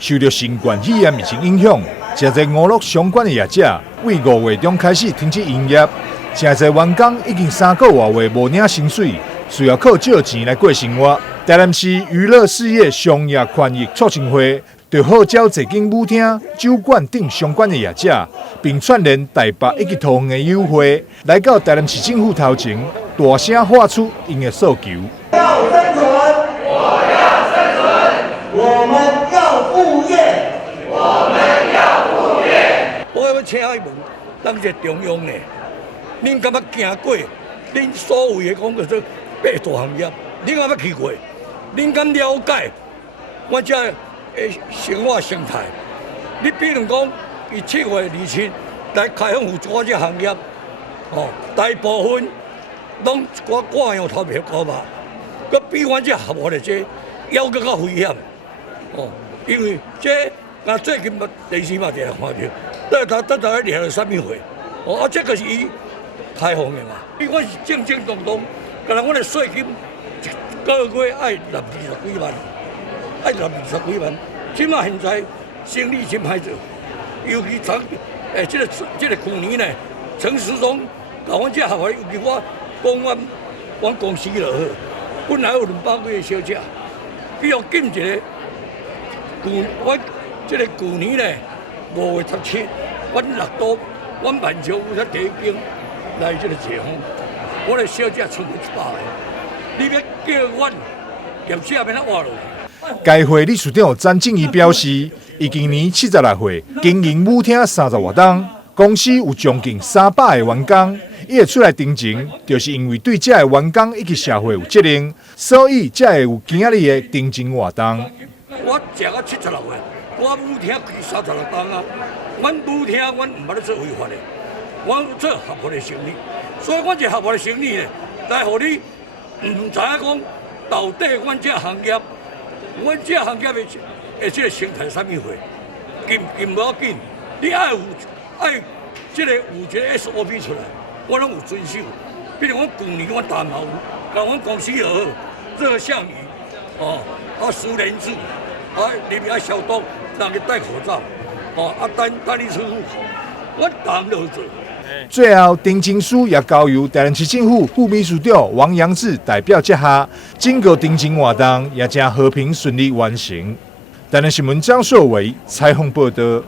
受到新冠肺炎疫情影响，真侪娱乐相关的业者为5月中开始停止营业，真侪员工已经3个月无领薪水，需要靠借钱来过生活。台南市娱乐事业商业权益促进会就号召侪间舞厅、酒馆等相关的业者，并串联台北以及桃园的友会，来到台南市政府头前，大声喊出因的诉求。要生存，我要生存，我们要副业，我们要副业。我要请伊问，咱是中央的，恁敢要行过？恁所谓的讲叫做八大行业，恁敢要去过？恁敢了解我这的生活生态？你比如讲，伊7月27来开放有我这行业，哦，大部分拢我惯用投票高吧，佮比我这合法的这要搁较危险，哦，因为这最近电视嘛就来看到，得来聊啥物货，哦，这个是伊开放的嘛，因为我是正正当当，可能我的税金一个月爱纳20几万，爱纳20几万。即马现在生意真歹做，尤其这个去年呢，陈时中甲阮这合伙，尤其我讲阮公司就好，本来有200几个小姐，比如今一个我这个去年呢5月17，阮6都阮万寿有才第一间来这个解封，我的小姐出100个。你要叫阮业者变哪活落去？该会理事长詹正义表示，伊今年76岁，经营舞厅30多档，公司有将近300个员工。伊会出来澄清，就是因为对这个员工以及社会有责任，所以才会有今日的澄清活动。我食到76岁，我舞厅开36档啊，阮舞厅阮唔捌咧做违法的，阮做合法的生意，所以阮这合法的生意呢，来互你。唔知影讲到底，阮这行业，阮这行业的这个生态啥物货，禁无要紧，你爱这个有一个 SOP 出来，我拢有遵守。比如我去年我大毛，甲阮公司好，热项羽，哦，10连制，里面要消毒，人去戴口罩，哦，等你出户口，我当然做。最后，澄清书也交由台南市政府副秘书长王阳志代表接下，整个澄清活动也将和平顺利完成。台南新闻张硕伟采访报道。